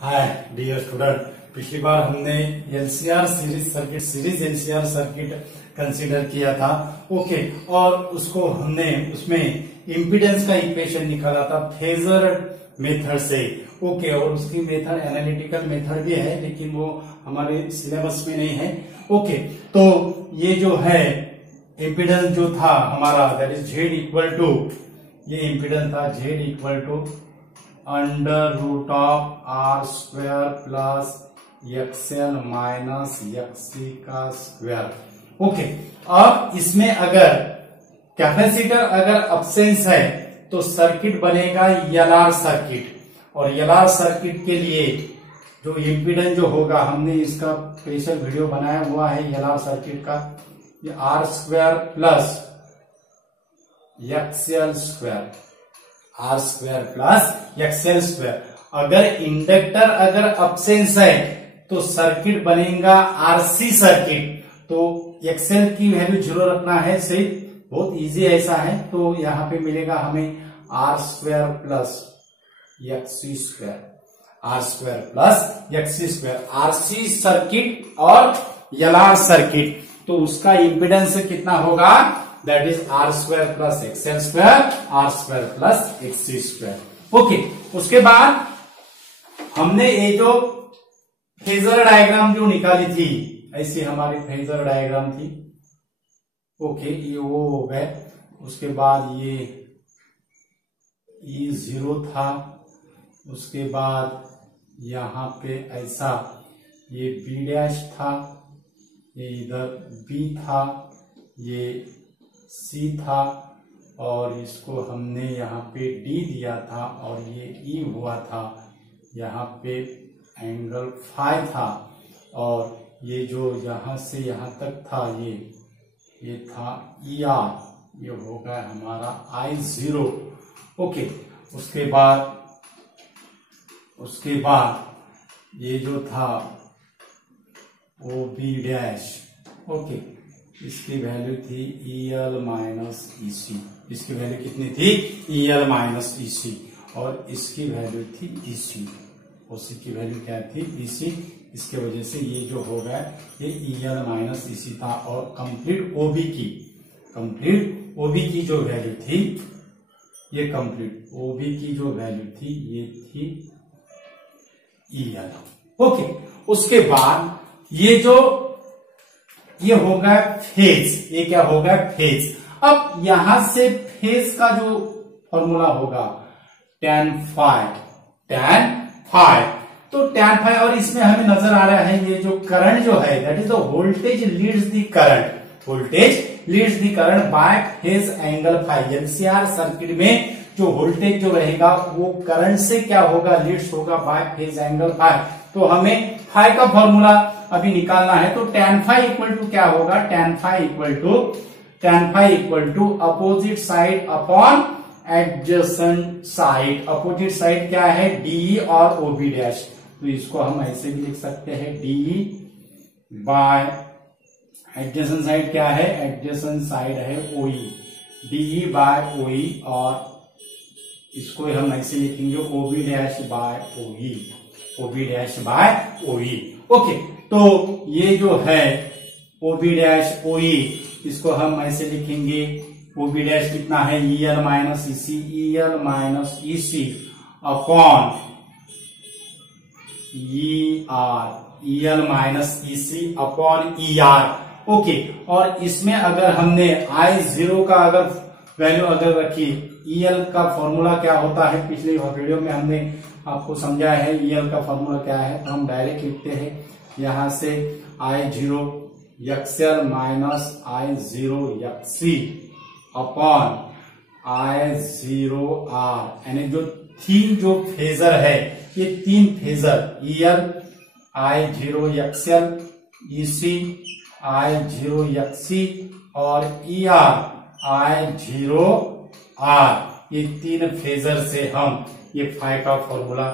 Hi dear student, पिछली बार हमने LCR series LCR circuit consider किया था। ओके, और उसमें इम्पीडेंस का इक्वेशन निकाला था फेजर मेथड से। ओके, और उसकी मेथड एनालिटिकल मेथड भी है, लेकिन वो हमारे सिलेबस में नहीं है। ओके, तो ये जो है इम्पीडेंस जो था हमारा, that is Z equal to, ये इम्पीडेंस था Z equal to under root of R square plus XL minus XC का स्क्वायर। ओके, अब इसमें अगर कैपेसिटर अगर अब्सेंस है तो सर्किट बनेगा एलआर सर्किट, और एलआर सर्किट के लिए जो इम्पीडेंस जो होगा, हमने इसका स्पेशल वीडियो बनाया हुआ है एलआर सर्किट का, ये R square plus XL square, R square plus XL square. अगर इंडक्टर अगर अब्सेंस है तो सर्किट बनेगा आरसी सर्किट। तो एक्सएल की वैल्यू 0 रखना है, सही, बहुत इजी ऐसा है। तो यहां पे मिलेगा हमें R square plus XC square, R square plus XC square, RC circuit और एलआर सर्किट। तो उसका इम्पीडेंस कितना होगा, that is R square plus XL square, R square plus XC square. Okay, उसके बाद हमने ये जो फेजर डायग्राम जो निकाली थी, ऐसी हमारी फेजर डायग्राम थी। ओके, ये वो हो गए। उसके बाद ये E0 था, उसके बाद यहां पे ऐसा ये B डैश था, ये इधर B था, ये C था, और इसको हमने यहाँ पे D दिया था, और ये E हुआ था, यहाँ पे एंगल फाई था, और ये जो यहाँ से यहाँ तक था ये था ER, ये होगा हमारा I0। ओके, उसके बाद ये जो था OB डैश, ओके, इसकी वैल्यू थी EL माइनस EC। इसकी वैल्यू कितनी थी, EL माइनस EC, और इसकी वैल्यू थी EC। OC की वैल्यू क्या थी, EC। इसके वजह से ये जो हो गया ये EL माइनस EC था। और कंप्लीट OB की जो वैल्यू थी, ये कंप्लीट OB की जो वैल्यू थी ये थी EL। ओके, उसके बाद ये होगा फेज, ये क्या होगा, फेज। अब यहां से फेज का जो फॉर्मूला होगा tan phi, तो tan phi, और इसमें हमें नजर आ रहा है ये जो करंट जो है, that is the voltage leads the current by phase angle phi. LCR circuit में जो वोल्टेज जो रहेगा वो करंट से क्या होगा, लीड्स होगा बाय फेज एंगल फाई। तो हमें फाई का फॉर्मूला अभी निकालना है। तो tan phi इक्वल टू क्या होगा, tan phi equal to opposite side upon adjacent side. Opposite side क्या है, DE और OB डैश। तो इसको हम ऐसे भी लिख सकते हैं, DE बाय एडजेसेंट साइड क्या है, एडजेसेंट साइड है OE, DE बाय OE, और इसको हम ऐसे लिखेंगे OB dash by OE, OB dash by OE। Okay, तो ये जो है OB डैश OE, इसको हम ऐसे लिखेंगे, OB डैश कितना है, EL minus EC upon EL minus EC upon ER। Okay, और इसमें अगर हमने I0 का अगर वैल्यू अगर रखी, EL का फॉर्मूला क्या होता है, पिछले वीडियो में हमने आपको समझाया है EL का फॉर्मूला क्या है। तो हम डायरेक्ट लिखते हैं यहां से I0 XL minus I0 XC upon I0R, यानी जो तीन जो फेजर है, ये तीन phasor EL, I0 XL, EC, I0 XC, और ER, I0R, ये तीन फेजर से हम ये फाई का फॉर्मूला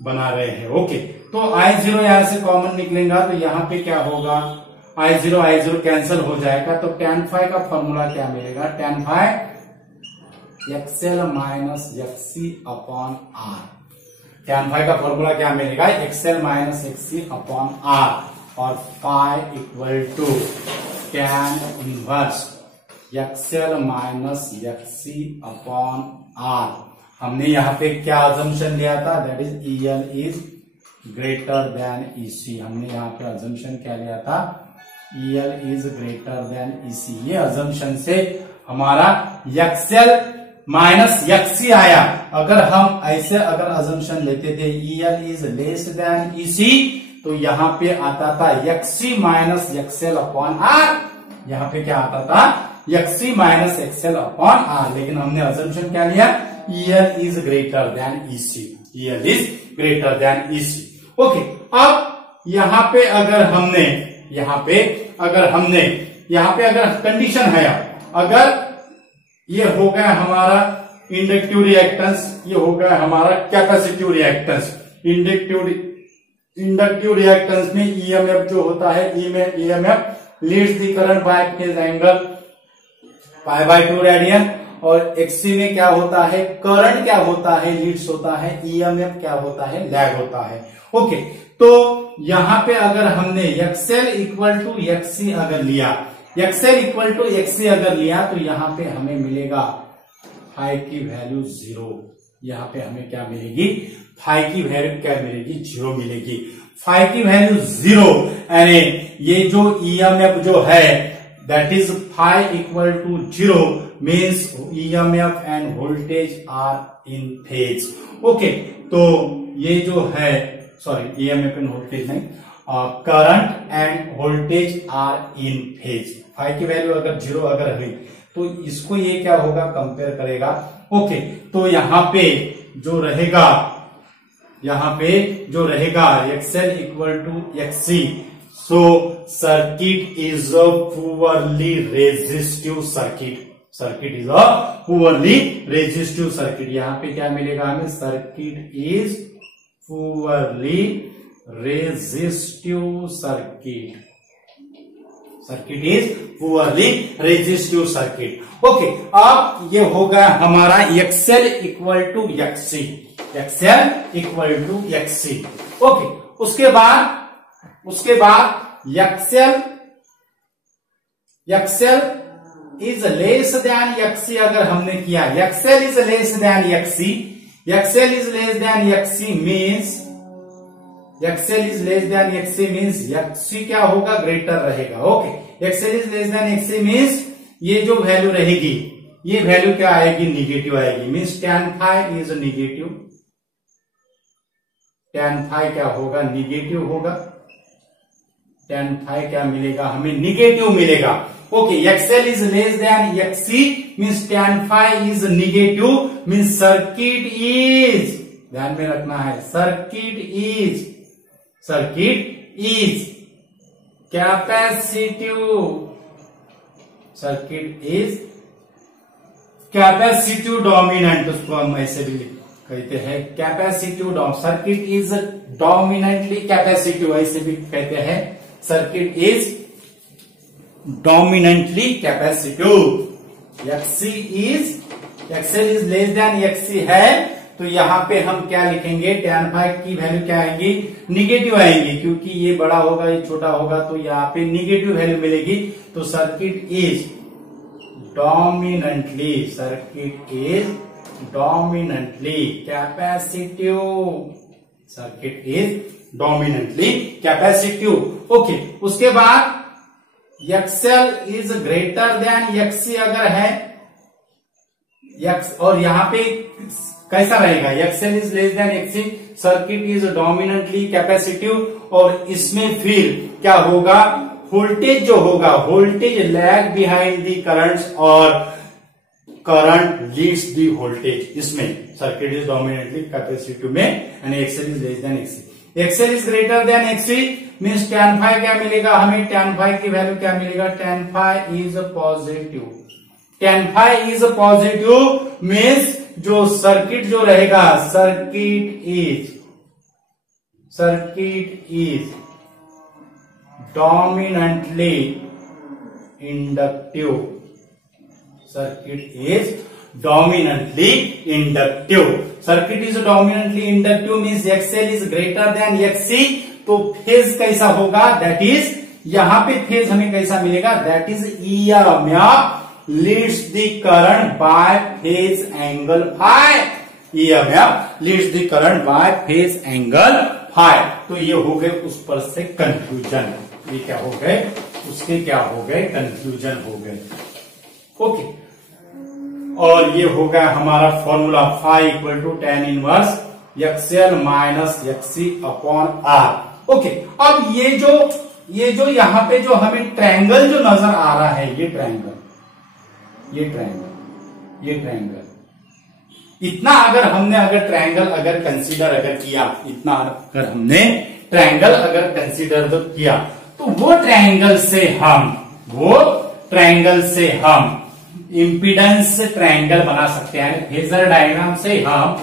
बना रहे हैं। ओके, तो I0 यहां से कॉमन निकलेगा, तो यहां पे क्या होगा, I0 कैंसिल हो जाएगा। तो tan phi का फॉर्मूला क्या मिलेगा, tan phi XL minus XC upon R। tan phi का फॉर्मूला क्या मिलेगा, XL minus XC upon R, और phi equal to tan inverse XL minus XC upon R. हमने यहाँ पे क्या अजम्पशन लिया था, that is EL is greater than EC। हमने यहाँ पे अजम्पशन क्या लिया था, EL is greater than EC। ये अजम्पशन से हमारा एक्सएल माइनस एक्ससी आया। अगर हम ऐसे अगर अजम्पशन लेते थे EL is less than EC, तो यहाँ पे आता था XC minus XL upon R. यहाँ पे क्या आता था, XC minus XL upon R. लेकिन हमने अजम्पशन क्या लिया, EL is greater than EC। EL is greater than EC। Okay, अब यहाँ पे अगर कंडीशन है, अगर ये हो गया हमारा इंडक्टिव रिएक्टेंस, ये हो गया हमारा कैपेसिटिव रिएक्टेंस। इंडक्टिव रिएक्टेंस में EMF जो होता है, EMF leads the current by phase angle π/2 radian, और XC में क्या होता है, करंट क्या होता है, लीड्स होता है, EMF क्या होता है, लैग होता है। ओके, तो यहां पे अगर हमने XL इक्वल टू XC अगर लिया, XL इक्वल टू XC अगर लिया, तो यहां पे हमें मिलेगा फाई की वैल्यू 0। यहां पे हमें क्या मिलेगी, फाई की वैल्यू क्या मिलेगी, 0 मिलेगी। फाई की वैल्यू 0, यानी ये जो EMF जो है that is phi equal to 0 means EMF and voltage are in phase. Okay, तो ये जो है, सॉरी EMF एंड वोल्टेज नहीं, current and voltage are in phase. Phi की वैल्यू अगर 0 अगर हुई तो इसको ये क्या होगा, कंपेयर करेगा। ओके, तो यहाँ पे जो रहेगा XL equal to XC, so circuit is a purely resistive circuit is a purely resistive circuit. यहाँ पे क्या मिलेगा हमें, circuit is purely resistive circuit is purely resistive circuit. Okay, अब ये होगा हमारा XL equal to XC, XL equal to XC। Okay, उसके बाद XL is less than XC अगर हमने किया, XL is less than XC, XL is less than XC means XC क्या होगा, ग्रेटर रहेगा। Okay, XL is less than XC means ये जो वैल्यू रहेगी, ये वैल्यू क्या आएगी, निगेटिव आएगी। Means tan phi is negative, tan phi क्या होगा, निगेटिव होगा। tan फाई क्या मिलेगा हमें, निगेटिव मिलेगा। Okay, XL is less than XC means tan phi is negative, means circuit is, ध्यान में रखना है, सर्किट इज कैपेसिटिव डोमिनेंट, उसको हम ऐसे भी कहते हैं capacitive. Circuit is dominantly capacitive, ऐसे भी कहते हैं, circuit is dominantly capacitive. XL is less than XC है, तो यहां पे हम क्या लिखेंगे, tan फाई की वैल्यू क्या आएगी, निगेटिव आएगी, क्योंकि ये बड़ा होगा ये छोटा होगा, तो यहाँ पे निगेटिव वैल्यू मिलेगी। तो circuit is dominantly capacitive. Okay, उसके बाद XL is greater than XC अगर है, और यहाँ पे कैसा रहेगा, XL is less than XC, circuit is dominantly capacitive, और इसमें फिर क्या होगा, वोल्टेज जो होगा, voltage lag behind the currents और करंट लीड्स दी वोल्टेज। इसमें सर्किट इज डोमिनेंटली कैपेसिटिव में, यानी XL is less than XC। XL is greater than XC means tan phi क्या मिलेगा हमें, tan फाई की वैल्यू क्या मिलेगा, tan phi is positive. tan phi is positive means जो सर्किट जो रहेगा, circuit is dominantly inductive, circuit is dominantly inductive. Circuit is dominantly inductive means XL is greater than XC. तो phase कैसा होगा, that is, यहां पे phase हमें कैसा मिलेगा, that is EMF leads the current by phase angle phi. EMF leads the current by phase angle phi. तो ये हो गए उस पर से कंफ्यूजन, ये क्या हो गए, उसके क्या हो गए, कंफ्यूजन हो गए। ओके, और ये हो गया हमारा formula phi equal to tan inverse XL minus XC upon R. Okay, अब ये जो यहाँ पे जो हमें ट्रायंगल जो नजर आ रहा है, ये ट्रायंगल इतना अगर हमने ट्रायंगल अगर कंसीडर अगर किया, इतना अगर हमने ट्रायंगल अगर कंसीडर किया, तो वो ट्रायंगल से हम इम्पीडेंस ट्रायंगल बना सकते हैं। फेजर डायग्राम से हम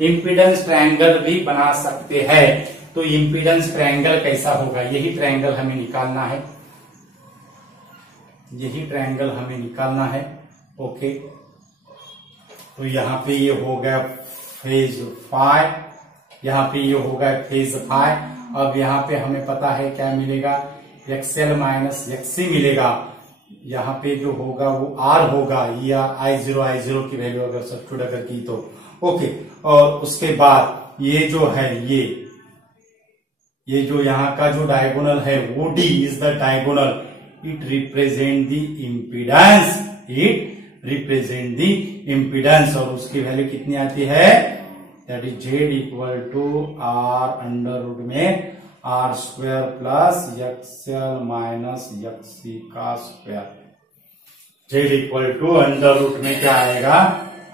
इम्पीडेंस ट्रायंगल भी बना सकते हैं। तो इम्पीडेंस ट्रायंगल कैसा होगा, यही ट्रायंगल हमें निकालना है। ओके, तो यहाँ पे ये हो गया फेज फाई, यहाँ पे ये हो गया फेज फाई। अब यहाँ पे हमें पता है क्या मिलेगा, एक्सएल माइनस एक्ससी मिलेगा। यहाँ पे जो होगा वो आर होगा, या I0 की वैल्यू अगर सब्स्टिट्यूट अगर की तो ओके। और उसके बाद ये जो है, ये जो यहाँ का जो डायगोनल है वो D is the diagonal, it represent the impedance, और उसकी वैल्यू कितनी आती है, that is Z equal to R under root में R square plus XL minus XC का square. Z equal to under root में क्या आएगा,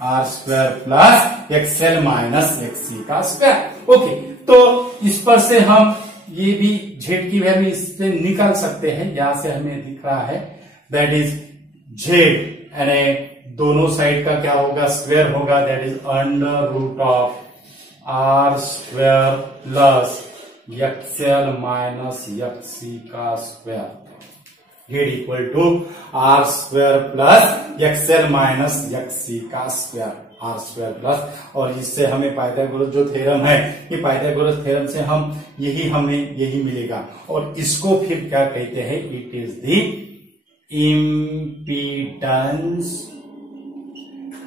R square plus XL minus XC का स्क्वायर। ओके, तो इस पर से हम ये भी जेड की वैल्यू इससे निकाल सकते हैं। यहां से हमें दिख रहा है दैट इज जेड, यानी दोनों साइड का क्या होगा, स्क्वायर होगा, that is under root of R square plus XL minus XC का square. Z equal to R square plus XL minus XC का स्क्वायर, आर स्क्वायर प्लस, और इससे हमें पाइथागोरस जो थ्योरम है, ये पाइथागोरस थ्योरम से हमें यही मिलेगा। और इसको फिर क्या कहते हैं, it is the impedance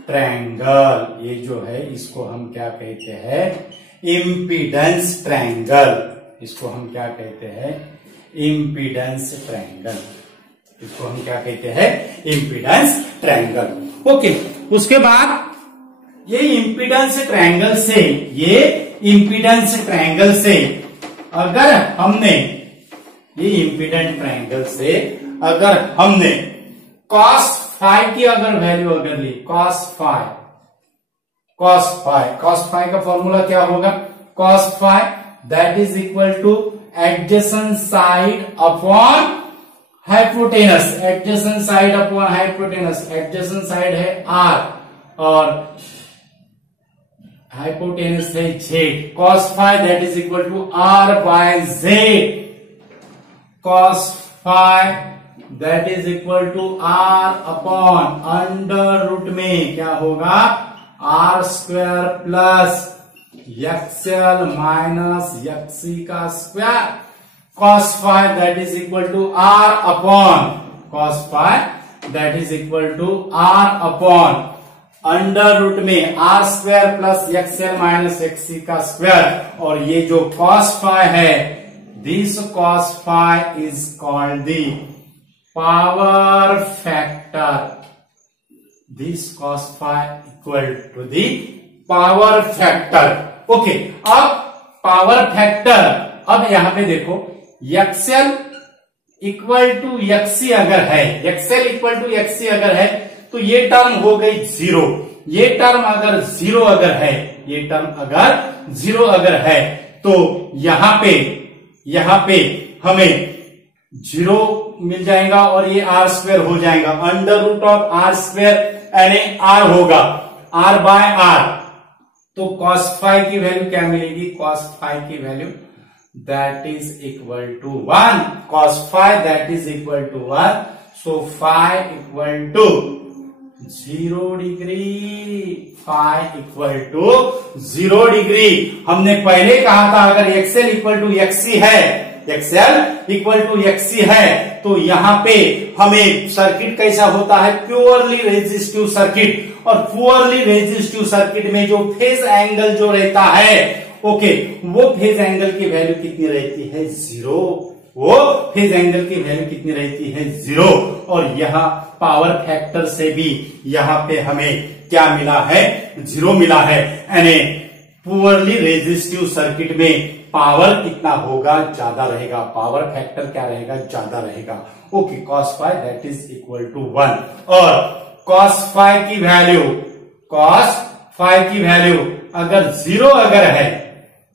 triangle. ये जो है इसको हम क्या कहते हैं, इम्पीडेंस ट्रायंगल। इसको हम क्या कहते हैं, इम्पीडेंस ट्रायंगल। इसको हम क्या कहते हैं, इम्पीडेंस ट्रायंगल। ओके, उसके बाद ये इम्पीडेंस ट्रायंगल से अगर हमने ये इम्पीडेंस ट्रायंगल से अगर हमने cos फाई की अगर वैल्यू अगर ली, cos फाई का फॉर्मूला क्या होगा, cos phi that is equal to adjacent side upon hypotenuse. Adjacent side upon hypotenuse, adjacent side है r और हाइपोटेनस है z। cos phi that is equal to r by z। cos phi that is equal to r upon under root में क्या होगा, r square plus XL minus XC का square. cos phi that is equal to r upon, cos phi that is equal to r upon under root में r square plus XL minus XC का square. और ये जो cos phi है, this cos phi is called the power factor. This cos phi equal to the power factor. Okay, अब power factor, अब यहां पे देखो एक्सएल इक्वल टू एक्ससी अगर है, एक्सएल इक्वल टू एक्ससी अगर है, तो ये टर्म हो गई जीरो। ये टर्म अगर जीरो अगर है, ये टर्म अगर जीरो अगर है, तो यहां पे हमें जीरो मिल जाएगा और ये आर स्क्वायर हो जाएगा। Under root of R square यानी आर होगा, आर बाय आर। तो cos फाई की वैल्यू क्या मिलेगी, cos फाई की value that is equal to 1। cos phi that is equal to 1, so phi equal to 0 degree, phi equal to 0 degree. हमने पहले कहा था अगर एक्सएल इक्वल टू एक्सी है, एक्सएल इक्वल टू एक्सी है, तो यहाँ पे हमें सर्किट कैसा होता है, प्योरली रेजिस्टिव सर्किट। और प्योरली रेजिस्टिव सर्किट में जो फेज एंगल जो रहता है, ओके, वो फेज एंगल की वैल्यू कितनी रहती है, 0। वो फेज एंगल की वैल्यू कितनी रहती है, 0। और यहाँ पावर फैक्टर से भी यहाँ पे हमें क्या मिला है, 0 मिला है। यानी पुअरली रेजिस्टिव सर्किट में पावर कितना होगा, ज्यादा रहेगा, पावर फैक्टर क्या रहेगा, ज्यादा रहेगा। Okay, cos phi that is equal to 1। और cos phi की वैल्यू, cos phi की वैल्यू अगर 0 अगर है,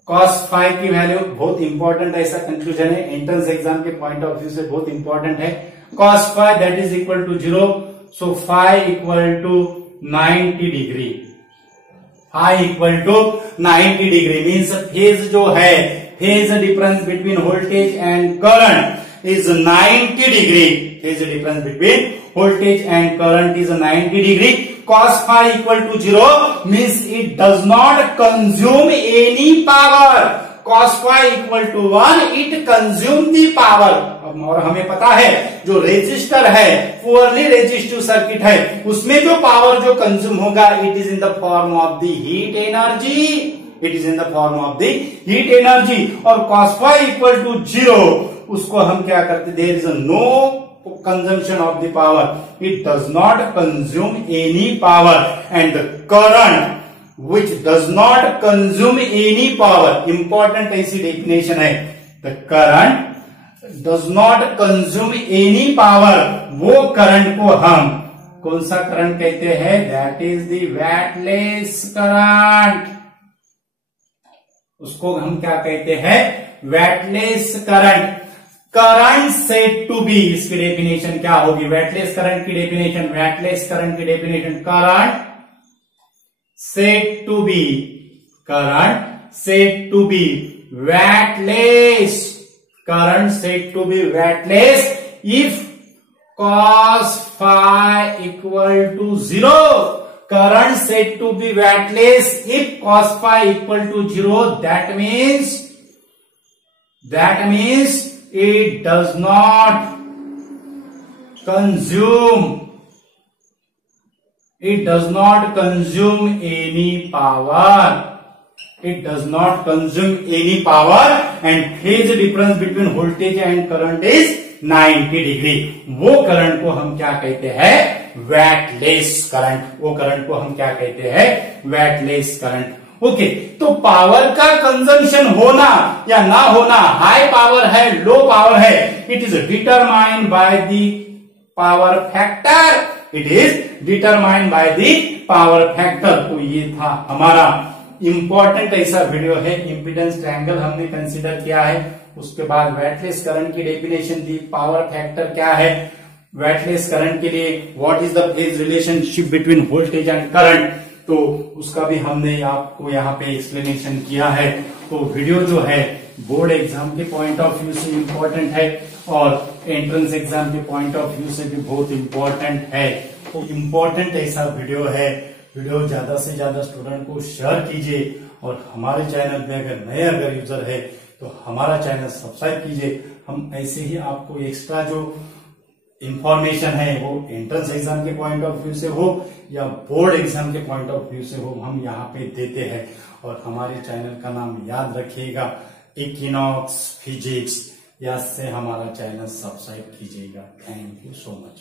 cos phi की वैल्यू बहुत इंपॉर्टेंट ऐसा कंक्लूजन है, एंट्रेंस एग्जाम के पॉइंट ऑफ व्यू से बहुत इंपॉर्टेंट है। cos phi that is equal to 0, so phi equal to 90 degree, phi equal to 90 degree means phase जो है, phase difference between voltage and current is 90 degree. Phase difference between voltage and current is 90 degree. Cos phi equal to 0 means it does not consume any power. Cos phi equal to 1 it consume the power. और हमें पता है जो resistor है, poorly resistive circuit है, उसमें जो power जो कंज्यूम होगा, it is in the form of the heat energy, it is in the form of the heat energy. और cos phi equal to 0 उसको हम क्या करते, there is no consumption of the power, it does not consume any power, and the current which does not consume any power, important ऐसी definition है, the current does not consume any power, वो current को हम कौन सा current कहते हैं, that is the weightless current, उसको हम क्या कहते हैं, weightless current। Current said to be, इसकी डेफिनेशन क्या होगी, वेटलेस करंट की डेफिनेशन, वेटलेस करंट की definition, current said to be, current said to be weightless, current said to be weightless if cos phi equal to 0, current said to be weightless if cos phi equal to 0, that means it does not consume any power, it does not consume any power, and phase difference between voltage and current is 90 degree. वो current को हम क्या कहते हैं, weightless current, वो current को हम क्या कहते हैं, वेटलेस करंट। ओके, तो पावर का कंजम्पशन होना या ना होना, हाई पावर है, लो पावर है, it is determined by the power factor, it is determined by the power factor. तो ये था हमारा इंपॉर्टेंट ऐसा वीडियो है, इंपीडेंस ट्रायंगल हमने कंसीडर किया है, उसके बाद वेटलेस करंट की डेफिनेशन दी, पावर फैक्टर क्या है, वेटलेस करंट के लिए what is the phase relationship between voltage and current, तो उसका भी हमने आपको यहाँ पे एक्सप्लेनेशन किया है। तो वीडियो जो है बोर्ड एग्जाम के पॉइंट ऑफ व्यू से इम्पोर्टेंट है और एंट्रेंस एग्जाम के पॉइंट ऑफ व्यू से भी बहुत इम्पोर्टेंट है। तो इम्पोर्टेंट ऐसा वीडियो है, वीडियो ज्यादा से ज्यादा स्टूडेंट को शेयर कीजिए और हमारे चैनल में अगर नए अगर यूजर है तो हमारा चैनल सब्सक्राइब कीजिए। हम ऐसे ही आपको एक्स्ट्रा जो इंफॉर्मेशन है वो एंट्रेंस एग्जाम के पॉइंट ऑफ व्यू से हो या बोर्ड एग्जाम के पॉइंट ऑफ व्यू से हो, हम यहाँ पे देते हैं। और हमारे चैनल का नाम याद रखिएगा, इक्विनॉक्स फिजिक्स, या से हमारा चैनल सब्सक्राइब कीजिएगा। Thank you so much.